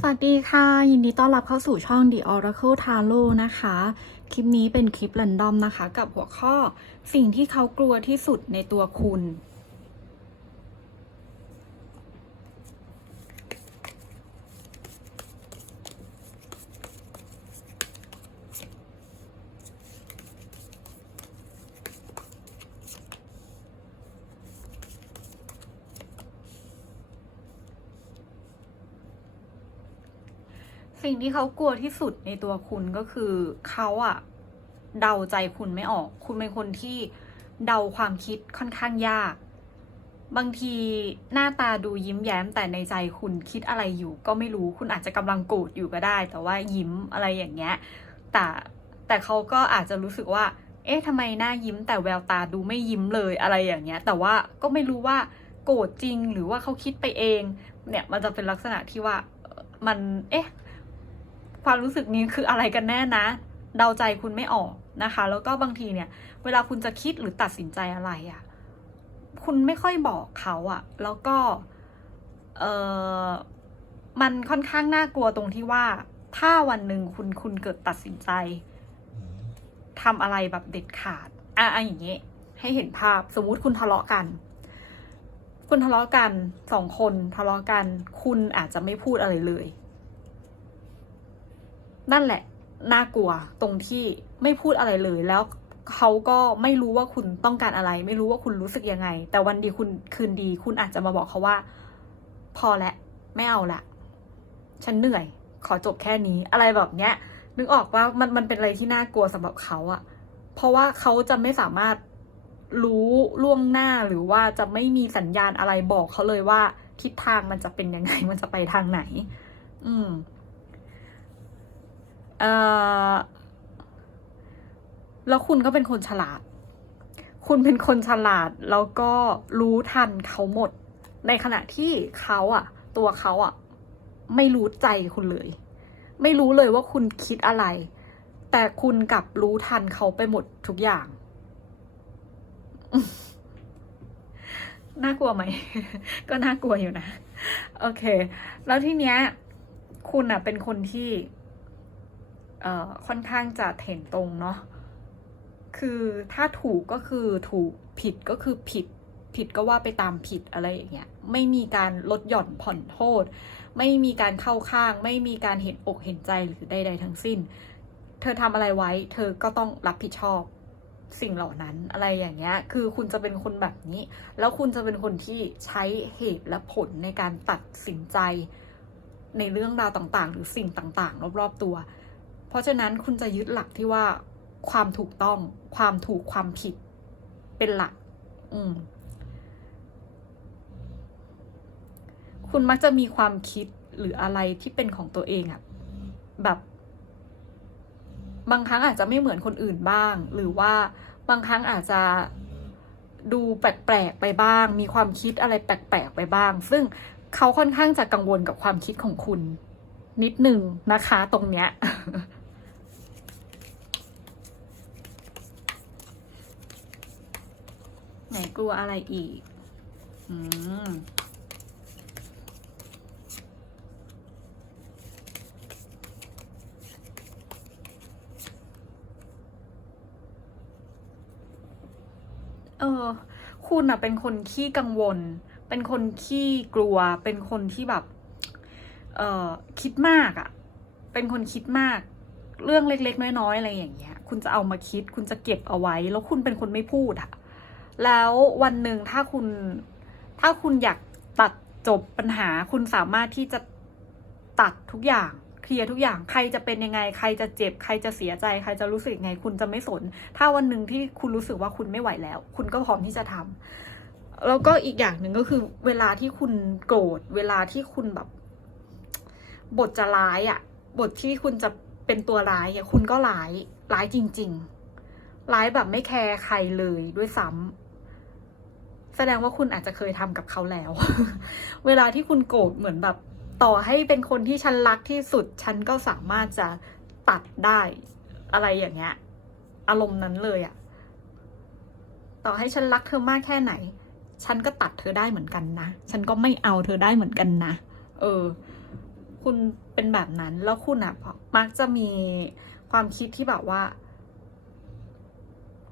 สวัสดีค่ะ ยินดีต้อนรับเข้าสู่ช่อง The Oracle Tarot นะคะ คลิปนี้เป็นคลิป r รนดอมนะคะ กับหัวข้อสิ่งที่เขากลัวที่สุดในตัวคุณ สิ่งที่เขากลัวที่สุดในตัวคุณก็คือเขาอะเดาใจคุณไม่ออก คุณเป็นคนที่เดาความคิดค่อนข้างยาก บางทีหน้าตาดูยิ้มแย้มแต่ในใจคุณคิดอะไรอยู่ ก็ไม่รู้คุณอาจจะกำลังโกรธอยู่ก็ได้ แต่ว่ายิ้มอะไรอย่างเงี้ย แต่แต่เขาก็อาจจะรู้สึกว่า เอ๊ะทำไมหน้ายิ้มแต่แววตาดูไม่ยิ้มเลยอะไรอย่างเงี้ย แต่ว่าก็ไม่รู้ว่าโกรธจริงหรือว่าเขาคิดไปเอง เนี่ยมันจะเป็นลักษณะที่ว่ามัน เอ๊ะ ความรู้สึกนี้คืออะไรกันแน่นะ เดาใจคุณไม่ออกนะคะ แล้วก็บางทีเนี่ย เวลาคุณจะคิดหรือตัดสินใจอะไรอะ่ะ คุณไม่ค่อยบอกเขาอะ่ะ แล้วก็ เออมันค่อนข้างน่ากลัวตรงที่ว่า ถ้าวันหนึ่งคุณคุณเกิดตัดสินใจทำอะไรแบบเด็ดขาด อะอย่างนี้ให้เห็นภาพ สมมติคุณทะเลาะกัน คุณทะเลาะกันสองคนทะเลาะกัน คุณอาจจะไม่พูดอะไรเลย นั่นแหละน่ากลัวตรงที่ไม่พูดอะไรเลยแล้วเขาก็ไม่รู้ว่าคุณต้องการอะไร ไม่รู้ว่าคุณรู้สึกยังไง แต่วันดีคุณคืนดี คุณอาจจะมาบอกเขาว่า พอแล้วไม่เอาละฉันเหนื่อย ขอจบแค่นี้ อะไรแบบเนี้ย นึกออกว่ามันมันเป็นอะไรที่น่ากลัวสำหรับเขาอะเพราะว่าเขาจะไม่สามารถรู้ล่วงหน้าหรือว่าจะไม่มีสัญญาณอะไรบอกเขาเลยว่าทิศทางมันจะเป็นยังไงมันจะไปทางไหน อืม เอ่อแล้วคุณก็เป็นคนฉลาด คุณเป็นคนฉลาดแล้วก็รู้ทันเขาหมด ในขณะที่เขาอะตัวเขาอะไม่รู้ใจคุณเลย ไม่รู้เลยว่าคุณคิดอะไร แต่คุณกลับรู้ทันเขาไปหมดทุกอย่าง น่ากลัวไหม ก็น่ากลัวอยู่นะ โอเค แล้วทีเนี้ย คุณอะเป็นคนที่ ค่อนข้างจะเถ่นตรงเนาะคือถ้าถูกก็คือถูกผิดก็คือผิด ผิดก็ว่าไปตามผิดอะไรอย่างเงี้ยไม่มีการลดหย่อนผ่อนโทษ ไม่มีการเข้าข้าง ไม่มีการเห็นอกเห็นใจหรือใด ๆ ทั้งสิ้น เธอทำอะไรไว้ เธอก็ต้องรับผิดชอบสิ่งเหล่านั้นอะไรอย่างเงี้ย คือคุณจะเป็นคนแบบนี้ แล้วคุณจะเป็นคนที่ใช้เหตุและผลในการตัดสินใจในเรื่องราวต่างๆ หรือสิ่งต่างๆ รอบๆตัว เพราะฉะนั้นคุณจะยึดหลักที่ว่าความถูกต้อง ความถูกความผิดเป็นหลัก อืม คุณมักจะมีความคิดหรืออะไรที่เป็นของตัวเองอะแบบ บางครั้งอาจจะไม่เหมือนคนอื่นบ้าง หรือว่าบางครั้งอาจจะดูแปลกๆไปบ้าง มีความคิดอะไรแปลกๆไปบ้าง ซึ่งเขาค่อนข้างจะกังวลกับความคิดของคุณ นิดหนึ่งนะคะ ตรงเนี้ย ไหนกลัวอะไรอีก อืมเออ คุณอะเป็นคนขี้กังวล เป็นคนขี้กลัว เป็นคนที่แบบ เออคิดมากอะเป็นคนคิดมาก เรื่องเล็ก ๆ น้อยๆอะไรอย่างเงี้ย คุณจะเอามาคิด คุณจะเก็บเอาไว้ แล้วคุณเป็นคนไม่พูดอะ แล้ววันหนึ่งถ้าคุณ ถ้าคุณอยากตัดจบปัญหา คุณสามารถที่จะตัดทุกอย่างเคลียร์ทุกอย่างใครจะเป็นยังไง ใครจะเจ็บ ใครจะเสียใจ ใครจะรู้สึกยังไง คุณจะไม่สน ถ้าวันหนึ่งที่คุณรู้สึกว่าคุณไม่ไหวแล้ว คุณก็พร้อมที่จะทำแล้วก็อีกอย่างหนึ่งก็คือ เวลาที่คุณโกรธเวลาที่คุณแบบ บทจะร้ายอะ่ะ บทที่คุณจะเป็นตัวร้ายอะคุณก็ร้ายร้ายจริง ๆ ร้ายแบบไม่แคร์ใครเลยด้วยซ้ำ แสดงว่าคุณอาจจะเคยทำกับเขาแล้ว เวลาที่คุณโกรธเหมือนแบบ ต่อให้เป็นคนที่ฉันรักที่สุด ฉันก็สามารถจะตัดได้อะไรอย่างเงี้ย อารมณ์นั้นเลยอะต่อให้ฉันรักเธอมากแค่ไหน ฉันก็ตัดเธอได้เหมือนกันนะ ฉันก็ไม่เอาเธอได้เหมือนกันนะ เออ คุณเป็นแบบนั้น แล้วคุณอะมักจะมีความคิดที่แบบว่า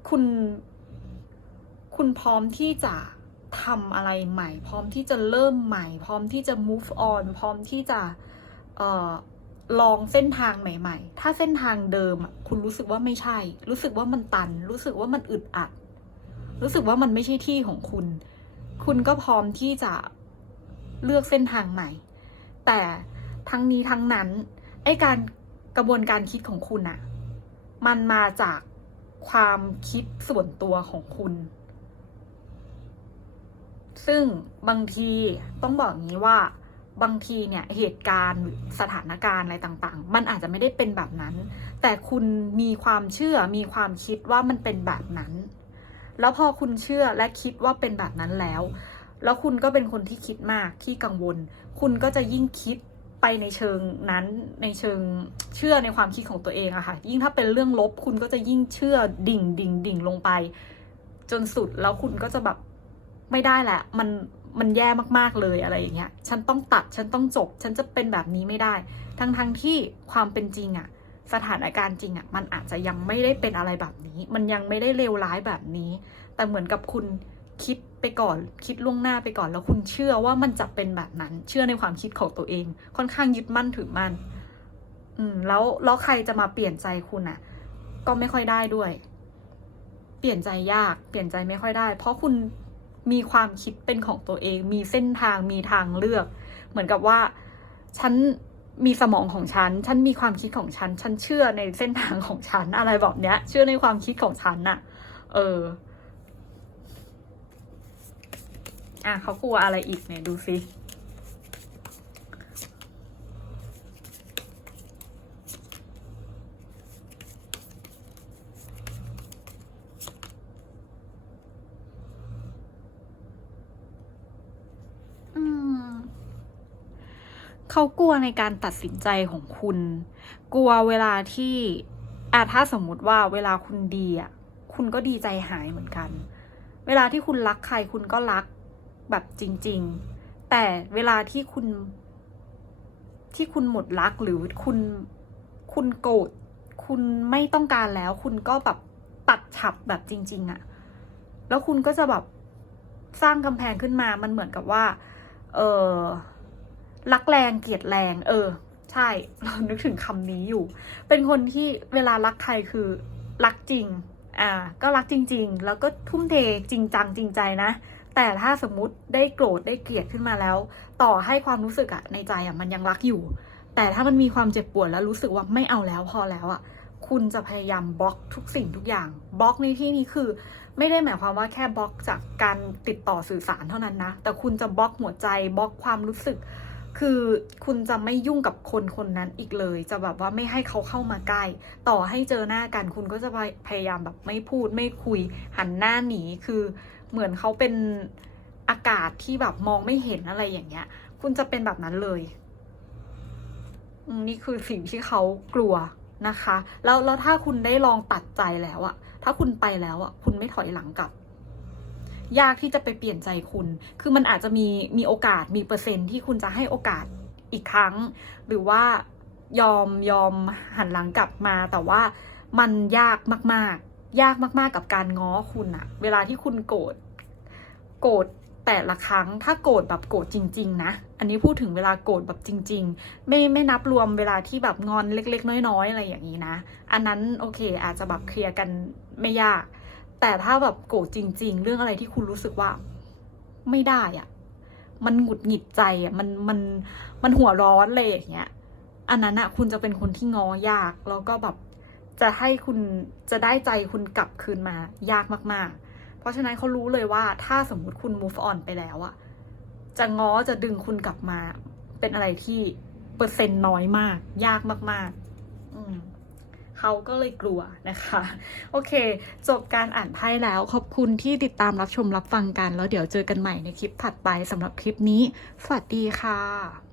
คุณ คุณพร้อมที่จะ ทำอะไรใหม่ พร้อมที่จะเริ่มใหม่ พร้อมที่จะ move on พร้อมที่จะออลองเส้นทางใหม่ ๆ ถ้าเส้นทางเดิมคุณรู้สึกว่าไม่ใช่ รู้สึกว่ามันตัน รู้สึกว่ามันอึดอัด รู้สึกว่ามันไม่ใช่ที่ของคุณ คุณก็พร้อมที่จะเลือกเส้นทางใหม่ แต่ทั้งนี้ทั้งนั้นไอการกระบวนการคิดของคุณอะมันมาจากความคิดส่วนตัวของคุณ ซึ่งบางทีต้องบอกงนี้ว่าบางทีเนี่ยเหตุการณ์สถานการณ์อะไรต่างๆ มันอาจจะไม่ได้เป็นแบบนั้น แต่คุณมีความเชื่อมีความคิดว่ามันเป็นแบบนั้น แล้วพอคุณเชื่อและคิดว่าเป็นแบบนั้นแล้ว แล้วคุณก็เป็นคนที่คิดมากที่กังวล คุณก็จะยิ่งคิดไปในเชิงนั้นในเชิงเชื่อในความคิดของตัวเองอะค่ะ ยิ่งถ้าเป็นเรื่องลบคุณก็จะยิ่งเชื่อดิ่งดิ่งดิ่งลงไป จนสุดแล้วคุณก็จะแบบ ไม่ได้แหละ มันมันแย่มากๆเลยอะไรอย่างเงี้ย ฉันต้องตัด ฉันต้องจบ ฉันจะเป็นแบบนี้ไม่ได้ ทั้งทั้งที่ความเป็นจริงอะสถานการณ์จริงอะมันอาจจะยังไม่ได้เป็นอะไรแบบนี้ มันยังไม่ได้เลวร้ายแบบนี้ แต่เหมือนกับคุณคิดไปก่อน คิดล่วงหน้าไปก่อน แล้วคุณเชื่อว่ามันจะเป็นแบบนั้น เชื่อในความคิดของตัวเอง ค่อนข้างยึดมั่นถือมั่น อืม แล้ว แล้วใครจะมาเปลี่ยนใจคุณอะก็ไม่ค่อยได้ด้วย เปลี่ยนใจยาก เปลี่ยนใจไม่ค่อยได้ เพราะคุณ มีความคิดเป็นของตัวเอง มีเส้นทางมีทางเลือก เหมือนกับว่าฉันมีสมองของฉัน ฉันมีความคิดของฉัน ฉันเชื่อในเส้นทางของฉันอะไรแบบเนี้ย เชื่อในความคิดของฉันน่ะ เออ อะเขากลัวอะไรอีกเนี่ยดูสิ อืม เขากลัวในการตัดสินใจของคุณ กลัวเวลาที่อะถ้าสมมุติว่าเวลาคุณดีอะคุณก็ดีใจหายเหมือนกัน เวลาที่คุณรักใครคุณก็รักแบบจริง ๆ แต่เวลาที่คุณที่คุณหมดรักหรือคุณคุณโกรธคุณไม่ต้องการแล้ว คุณก็แบบตัดฉับแบบจริง ๆอะแล้วคุณก็จะแบบสร้างกำแพงขึ้นมามันเหมือนกับว่า เออ รักแรงเกลียดแรง เออ ใช่ เรานึกถึงคำนี้อยู่ เป็นคนที่เวลารักใครคือรักจริง อ่า ก็รักจริง ๆ แล้วก็ทุ่มเทจริงจังจริงใจนะ แต่ถ้าสมมติได้โกรธได้เกลียดขึ้นมาแล้ว ต่อให้ความรู้สึกอะในใจอะมันยังรักอยู่ แต่ถ้ามันมีความเจ็บปวดแล้วรู้สึกว่าไม่เอาแล้วพอแล้วอะคุณจะพยายามบล็อกทุกสิ่งทุกอย่างบล็อกในที่นี้คือ ไม่ได้หมายความว่าแค่บล็อกจากการติดต่อสื่อสารเท่านั้นนะ แต่คุณจะบล็อกหัวใจบล็อกความรู้สึก คือคุณจะไม่ยุ่งกับคนคนนั้นอีกเลย จะแบบว่าไม่ให้เขาเข้ามาใกล้ ต่อให้เจอหน้ากันคุณก็จะพยายามแบบไม่พูดไม่คุย หันหน้าหนีคือเหมือนเขาเป็นอากาศที่แบบมองไม่เห็นอะไรอย่างเงี้ย คุณจะเป็นแบบนั้นเลยนี่คือสิ่งที่เขากลัวนะคะ แล้วแล้วถ้าคุณได้ลองตัดใจแล้วอะถ้าคุณไปแล้วอะคุณไม่ถอยหลังกลับ ยากที่จะไปเปลี่ยนใจคุณ คือมันอาจจะมีมีโอกาสมีเปอร์เซ็นต์ที่คุณจะให้โอกาสอีกครั้ง หรือว่ายอมยอมหันหลังกลับมา แต่ว่ามันยากมาก ๆ ยากมาก ๆ กับการง้อคุณอะเวลาที่คุณโกรธโกรธแต่ละครั้งถ้าโกรธแบบโกรธจริง ๆ นะ อันนี้พูดถึงเวลาโกรธแบบจริง ๆ ไม่ไม่นับรวมเวลาที่แบบงอนเล็ก ๆ น้อย ๆ อะไรอย่างนี้นะ อันนั้นโอเคอาจจะแบบเคลียร์กันไม่ยาก แต่ถ้าแบบโกรธจริง ๆ เรื่องอะไรที่คุณรู้สึกว่า ไม่ได้อะมันหงุดหงิดใจอะมันมันมันหัวร้อนเลยอย่างเงี้ย อันนั้นอะคุณจะเป็นคนที่งอยาก แล้วก็แบบจะให้คุณจะได้ใจคุณกลับคืนมายากมาก ๆ เพราะฉะนั้นเขารู้เลยว่า ถ้าสมมุติคุณ move on ไปแล้วอะจะง้อจะดึงคุณกลับมา เป็นอะไรที่เปอร์เซ็นต์น้อยมาก ยากมาก ๆ อืม เขาก็เลยกลัวนะคะ โอเค จบการอ่านไพ่แล้วขอบคุณที่ติดตามรับชมรับฟังกัน แล้วเดี๋ยวเจอกันใหม่ในคลิปถัดไปสำหรับคลิปนี้ สวัสดีค่ะ